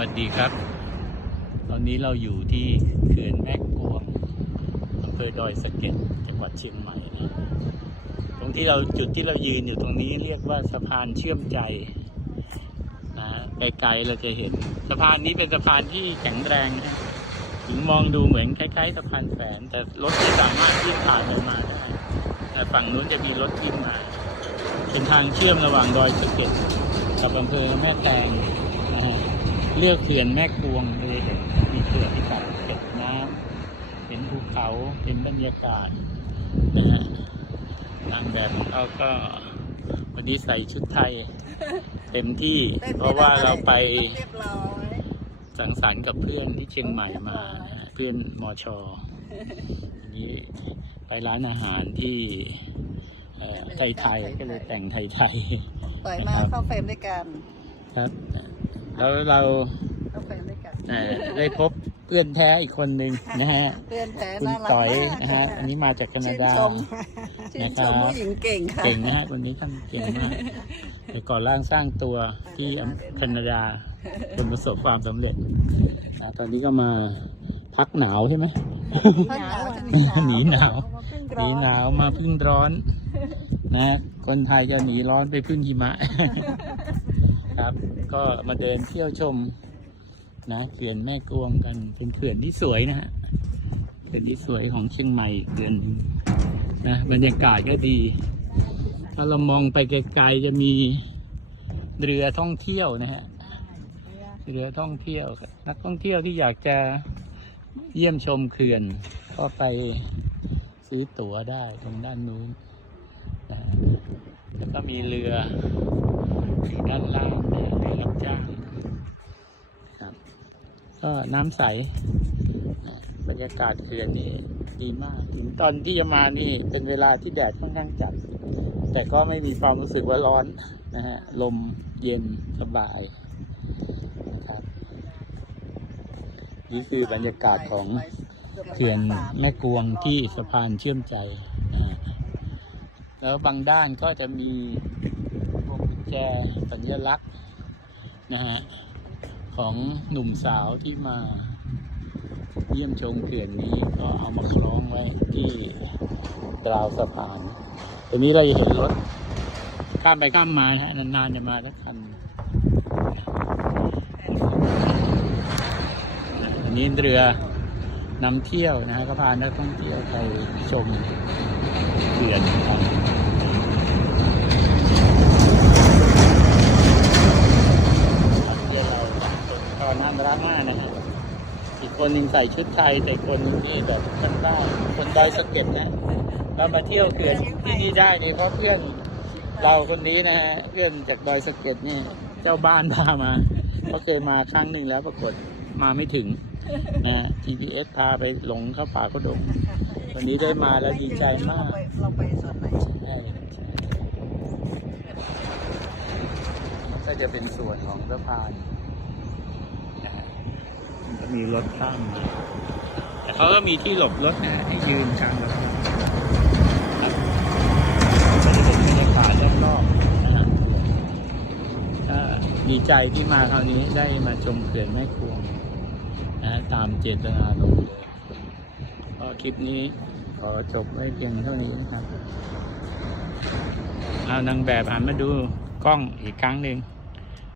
วัสดีครับ ตอนนี้เราอยู่ที่เขื่อนแม่กวงอำเภอดอยสะเก็ดจังหวัดเชียงใหม่นะตรงที่เราจุดที่เรายืนอยู่ตรงนี้เรียกว่าสะพานเชื่อมใจนะไกลๆเราจะเห็นสะพานนี้เป็นสะพานที่แข็งแรงนะถึงมองดูเหมือนคล้ายๆสะพานแฝนแต่รถไม่สามารถที่ผ่านไปมาได้แต่ฝั่งนู้นจะมีรถวิ่งมา เป็นทางเชื่อมระหว่างดอยสะเก็ดกับอำเภอแม่แตง เรียกเขื่อนแม่กวงเลยเห็นมีเขื่อนที่กัดเก็บน้ำเห็นภูเขาเห็นบรรยากาศนะฮะนางแบบของเราก็ วันนี้ใส่ชุดไทย เต็มที่ เพราะว่าเราไปเรียบร้อยสังสรรค์กับเพื่อนที่เชียงใหม่มานะฮะเพื่อนมอชอวันนี้ไปร้านอาหารที่เอ่อไทยๆก็เลยแต่งไทยๆต่อยมาเข้าเฟรมด้วยกัน ครับ แล้วเราเข้าเฟรมด้วยกันเอ่อได้พบเพื่อนแท้อีกคนหนึ่งนะฮะ เพื่อนแท้คุณน่ารักต่อยมากนะฮะ อันนี้มาจากแคนาชื่นดา ชมชื่นชมผู้หญิงเก่งค่ะ เก่งนะฮะคนนี้ท่านเก่งมากเดี๋ยวก่อร่างสร้างตัวที่แคนาดาจนประสบความสำเร็จนะตอนนี้ก็มาพักหนาวใช่ไหมเพราะหนาวจะหนีหนาวหหนีหนาวมาพึ่งร้อน นะ คนไทยจะหนีร้อนไปพึ่งหิมะ ครับ ก็มาเดินเที่ยวชมนะเขื่อนแม่กวงกันเป็นเขื่อนที่สวยนะฮะเขื่อนที่สวยของเชียงใหม่เขื่อนนะบรรยากาศก็ดี ถ้าเรามองไปไกลๆจะมีเรือท่องเที่ยวนะฮะเรือท่องเที่ยวครับนักท่องเที่ยวที่อยากจะเยี่ยมชมเขื่อน ก็ไปซื้อตั๋วได้ตรงด้านนู้นแล้วก็มีเรือ อยู่ด้านล่างนะเรือรับจ้างครับ ก็น้ำใส บรรยากาศเขื่อนนี่ดีมาก ถึงตอนที่จะมานี่เป็นเวลาที่แดดค่อนข้างจัด แต่ก็ไม่มีความรู้สึกว่าร้อนนะฮะ ลมเย็นสบายนะครับนี่คือบรรยากาศของเขื่อนแม่กวงที่สะพานเชื่อมใจ แล้วบางด้านก็จะมี แจสัญลักษณ์นะฮะของหนุ่มสาวที่มาเยี่ยมชมเขื่อนนี้ก็เอามาคล้องไว้ที่ราวสะพานตรงนี้เราจะเห็นรถข้ามไปข้ามมานะฮะนานๆจะมาสักคันอันนี้เรือนำเที่ยวนะฮะก็พานักท่องเที่ยวไปชมเขื่อนครับ เดี๋ยวเราตอ นน้ำรักมากนะฮะอีกคนหนึ่งใส่ชุดไทยแต่คนนึงนี่แบบบ้านๆคนดอยสะเก็ดนะเรามาเที่ยวเขื่อนที่นี่ได้นี่เพราะเพื่อนเราคนนี้นะฮะเพื่อนจากดอยสะเก็ดนี่ เจ้าบ้านพามาเขาเคยมาครั้งหนึ่งแล้วปรากฏมาไม่ถึงนะ GPS พาไปหลงเข้าป่ากระดงวันนี้ได้มาแล้วดีใจมากเราไปส่วนไหนใช่ใช่ก็จะเป็นส่วนของสะพาน มีรถข้ามแต่เขาก็มีที่หลบรถนะฮะให้ยืนกลางรถครับก็จะเป็นบรรยากาศรอบๆนะฮะก็ดีใจที่มาคราวนี้ได้มาชมเขื่อนแม่ควงนะฮะตามเจตนาลมณ์เลยก็คลิปนี้ขอจบไว้เพียงเท่านี้นะครับ เอานางแบบหันมาดูกล้องอีกครั้งหนึ่ง